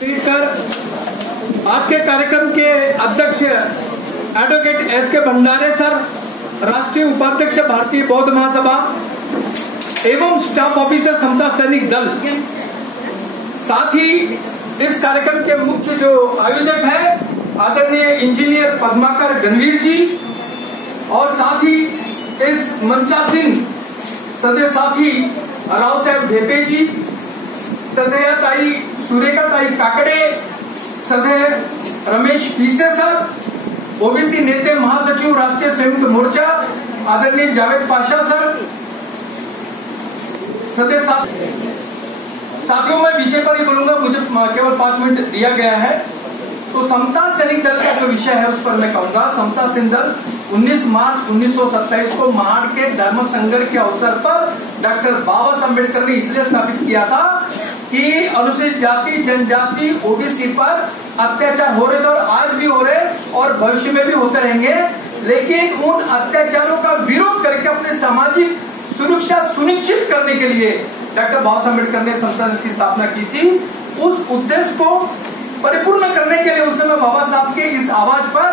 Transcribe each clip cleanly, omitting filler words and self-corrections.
आज के कार्यक्रम के अध्यक्ष एडवोकेट एस.के. भंडारे सर, राष्ट्रीय उपाध्यक्ष भारतीय बौद्ध महासभा एवं स्टाफ ऑफिसर समता सैनिक दल, साथ ही इस कार्यक्रम के मुख्य जो आयोजक है आदरणीय इंजीनियर पद्माकर गणवीर जी, और साथ ही इस मंचासीन सदैव साथी राव साहेब ढेपे जी, सदैव ताई सुरेखा ताई काकड़े, सदैव रमेश पीसे सर, ओबीसी नेता महासचिव राष्ट्रीय संयुक्त मोर्चा आदरणीय जावेद पाशा सर, सदैव साथियों मैं विषय पर ही बोलूंगा, मुझे केवल 5 मिनट दिया गया है। तो समता सैनिक दल का जो विषय है उस पर मैं कहूंगा। समता सैनिक दल 19 मार्च 1927 को महाड़ के धर्म संघर्ष के अवसर पर डॉक्टर बाबा साहब अम्बेडकर ने इसलिए स्थापित किया था कि अनुसूचित जाति जनजाति ओबीसी पर अत्याचार हो रहे थे और आज भी हो रहे और भविष्य में भी होते रहेंगे, लेकिन उन अत्याचारों का विरोध करके अपने सामाजिक सुरक्षा सुनिश्चित करने के लिए डॉक्टर बाबा साहब अम्बेडकर ने समता दल की स्थापना की थी। उस उद्देश्य को परिपूर्ण करने के लिए उस समय बाबा साहब के इस आवाज पर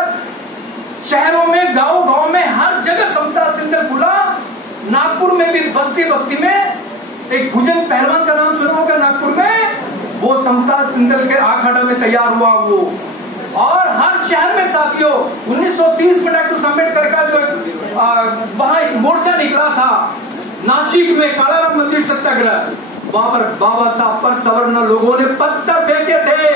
शहरों में, गांव में हर जगह समता सैनिक दल खुला। नागपुर में भी बस्ती बस्ती में एक भुजंग पहलवान का नाम सुना होगा नागपुर में, वो समता सैनिक दल के आखाड़ा में तैयार हुआ वो। और हर शहर में साथियों 1930 में डॉक्टर अम्बेडकर का जो वहां एक मोर्चा निकला था नासिक में, कालाराम मंदिर सत्याग्रह, वहां पर बाबा साहब पर सवर्ण लोगों ने पत्थर फेंके थे,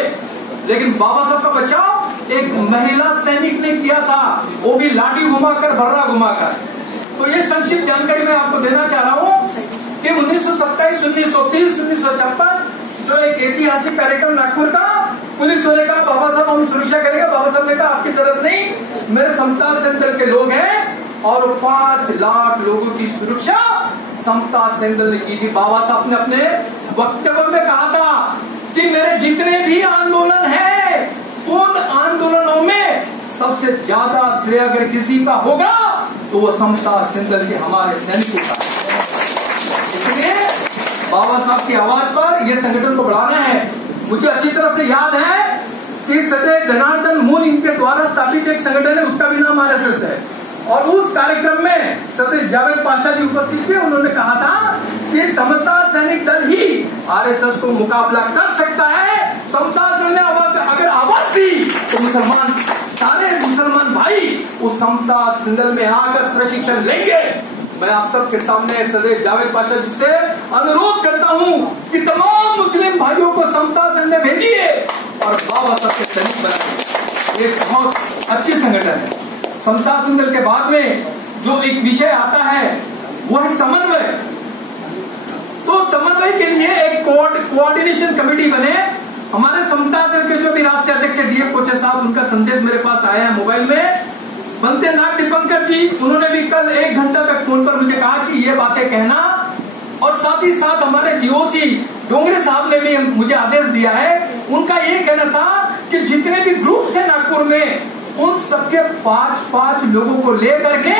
लेकिन बाबा साहब का बचाव एक महिला सैनिक ने किया था, वो भी लाठी घुमाकर, बर्रा घुमाकर। तो ये संक्षिप्त जानकारी मैं आपको देना चाह रहा हूँ कि 1927, 1930, 1956 जो एक ऐतिहासिक कार्यक्रम नागपुर का, पुलिस वाले का बाबा साहब हम सुरक्षा करेंगे, बाबा साहब ने कहा आपकी जरूरत नहीं, मेरे समता सैनिक दल के लोग हैं, और 5 लाख लोगों की सुरक्षा समता सैनिक दल ने की थी। बाबा साहब ने अपने वक्तव्य में कहा था कि मेरे जितने भी आंदोलन हैं उन आंदोलनों में सबसे ज्यादा श्रेय अगर किसी का होगा तो वो समता सैनिक दल के हमारे सैनिकों का। इसलिए बाबा साहब की आवाज पर यह संगठन को बढ़ाना है। मुझे अच्छी तरह से याद है कि सदैव जनार्दन मूल इनके द्वारा स्थापित एक संगठन है, उसका भी नाम आरएसएस है, और उस कार्यक्रम में सदैव जावेद पाशा जी उपस्थित थे। उन्होंने कहा था कि समता सैनिक दल ही आरएसएस को मुकाबला कर सकता है। समता दल ने अगर आवाज दी तो मुसलमान, सारे मुसलमान भाई उस समता सैनिक दल में आकर प्रशिक्षण लेंगे। मैं आप सबके सामने सदैव जावेद पाशा जी से अनुरोध करता हूं कि तमाम मुस्लिम भाइयों को समता दल में भेजिए और बाबा साहब के सैनिक बनाइए। एक बहुत अच्छी संगठन है। समता सैनिक दल के बाद में जो एक विषय आता है वो है समन्वय। तो समन्वय के लिए एक कोऑर्डिनेशन कमेटी बने। हमारे समता दल के जो भी राष्ट्रीय अध्यक्ष डीएफ कोचे साहब, उनका संदेश मेरे पास आया है मोबाइल में। बनते नाग दीपंकर जी, उन्होंने भी कल 1 घंटा तक फोन पर मुझे कहा कि ये बातें कहना, और साथ ही साथ हमारे जीओसी डोंगरे साहब ने भी मुझे आदेश दिया है। उनका ये कहना था कि जितने भी ग्रुप है नागपुर में उन सबके 5-5 लोगों को लेकर के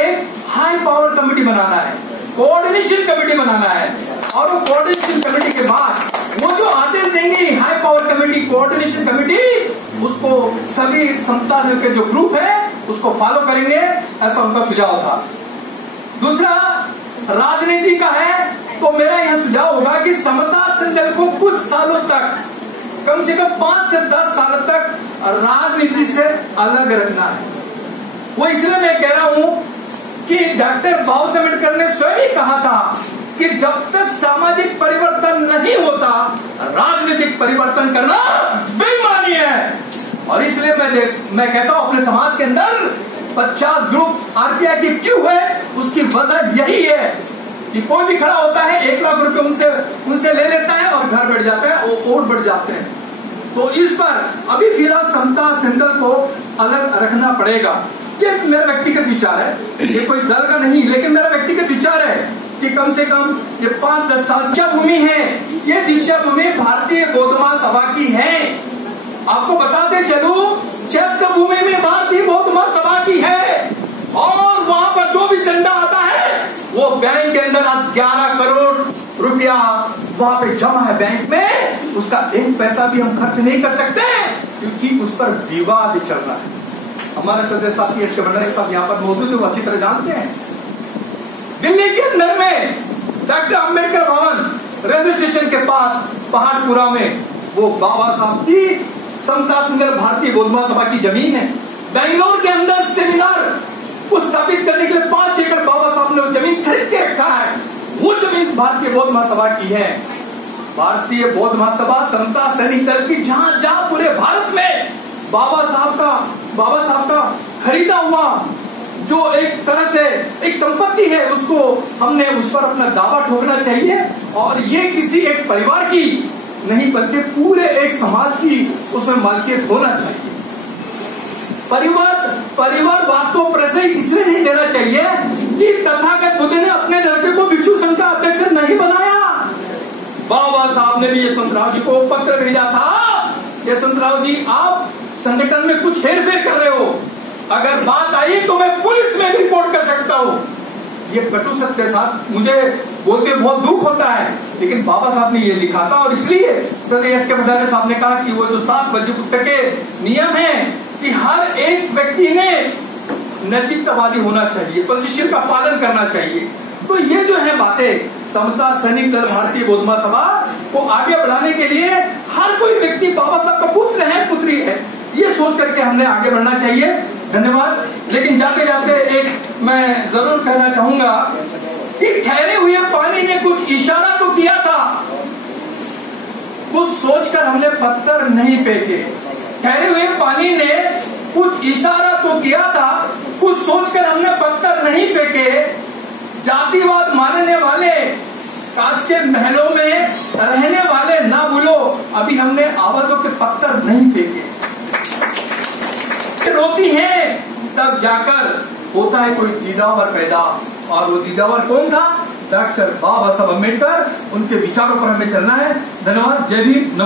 एक हाई पावर कमेटी बनाना है, कोऑर्डिनेशन कमेटी बनाना है, और वो कोऑर्डिनेशन कमेटी के बाद वो जो आदेश देंगे high power committee, coordination committee, उसको सभी समता दल के जो ग्रुप है उसको फॉलो करेंगे, ऐसा उनका सुझाव था। दूसरा राजनीति का है, तो मेरा यह सुझाव होगा कि समता सैनिक दल को कुछ सालों तक, कम से कम 5 से 10 साल तक राजनीति से अलग रखना है। वो इसलिए मैं कह रहा हूं कि डॉक्टर बाबा साहब अम्बेडकर ने स्वयं ही कहा था कि जब तक सामाजिक परिवर्तन नहीं होता राजनीतिक परिवर्तन करना बेईमानी है। और इसलिए मैं कहता हूं अपने समाज के अंदर 50 ग्रुप आरपीआई की क्यों है, उसकी वजह यही है कि कोई भी खड़ा होता है 1 लाख रुपए उनसे ले लेता है और घर बैठ जाता है, वोट बढ़ जाते हैं। तो इस पर अभी फिलहाल समता सैनिक दल को अलग रखना पड़ेगा। ये मेरा व्यक्तिगत विचार है, ये कोई दल का नहीं, लेकिन मेरा व्यक्तिगत विचार है कि कम से कम ये 5-10 साल दीक्षा भूमि है। ये दीक्षा भूमि भारतीय बौद्ध महासभा की है। आपको बताते चलूं, चैत्य भूमि में भारतीय बौद्ध महासभा की है, और वहां पर जो भी चंदा आता है वो बैंक के अंदर 11 करोड़ रुपया वहां पे जमा है बैंक में, उसका एक पैसा भी हम खर्च नहीं कर सकते क्योंकि उस पर विवाद चल रहा है। हमारे सदस्य साथी एस के भंडारी साहब यहाँ पर मौजूद है, वो अच्छी तरह जानते हैं। दिल्ली के अंदर में डॉक्टर अंबेडकर भवन रेलवे स्टेशन के पास पहाड़पुरा में वो बाबा साहब की समता सुंदर भारतीय बौद्ध महासभा की जमीन है। बेंगलोर के अंदर सेमिनार को स्थापित करने के लिए 5 एकड़ बाबा साहब ने जमीन खरीद के रखा है। वो जमीन भारतीय बौद्ध महासभा की है। भारतीय बौद्ध महासभा समता सैनिक दल की जहां जहां पूरे भारत में बाबा साहब का खरीदा हुआ जो एक तरह से एक संपत्ति है, उसको हमने उस पर अपना दावा ठोकना चाहिए। और ये किसी एक परिवार की नहीं बल्कि पूरे एक समाज की उसमें मालिकियत होना चाहिए। परिवारवाद को प्रश्रय इसलिए नहीं देना चाहिए कि तथागत बुद्ध ने अपने लड़के को भिक्षु संघ का अध्यक्ष नहीं बनाया। बाबा साहब ने भी यशवंतराव जी को पत्र भेजा था, यशवंतराव जी आप संगठन में कुछ हेरफेर कर रहे हो, अगर बात आई तो मैं पुलिस में रिपोर्ट कर सकता हूं। ये कटु सत्य के साथ मुझे बोलते बहुत दुख होता है, लेकिन बाबा साहब ने ये लिखा था। और इसलिए सदस्य एस के भंडारी साहब ने कहा कि वो जो 7 पंचपुत्र के नियम है कि हर एक व्यक्ति ने नैतिकतावादी होना चाहिए, पंचशील का पालन करना चाहिए। तो ये जो है बातें समता सैनिक दल भारतीय बौद्ध महासभा को आगे बढ़ाने के लिए हर कोई व्यक्ति बाबा साहब का पुत्र है पुत्री है, ये सोच करके हमने आगे बढ़ना चाहिए। धन्यवाद। लेकिन जाते जाते एक मैं जरूर कहना चाहूंगा कि ठहरे हुए पानी ने कुछ इशारा तो किया था, कुछ सोचकर हमने पत्थर नहीं फेंके। ठहरे हुए पानी ने कुछ इशारा तो किया था, कुछ सोचकर हमने पत्थर नहीं फेंके। जातिवाद मानने वाले कांच के महलों में रहने वाले ना भूलो, अभी हमने आवाजों के पत्थर नहीं फेंके। रोती है तब जाकर होता है कोई दीदावर पैदा, और वो दीदावर कौन था? डॉक्टर बाबा साहब अम्बेडकर। उनके विचारों पर हमें चलना है। धन्यवाद। जय भीम।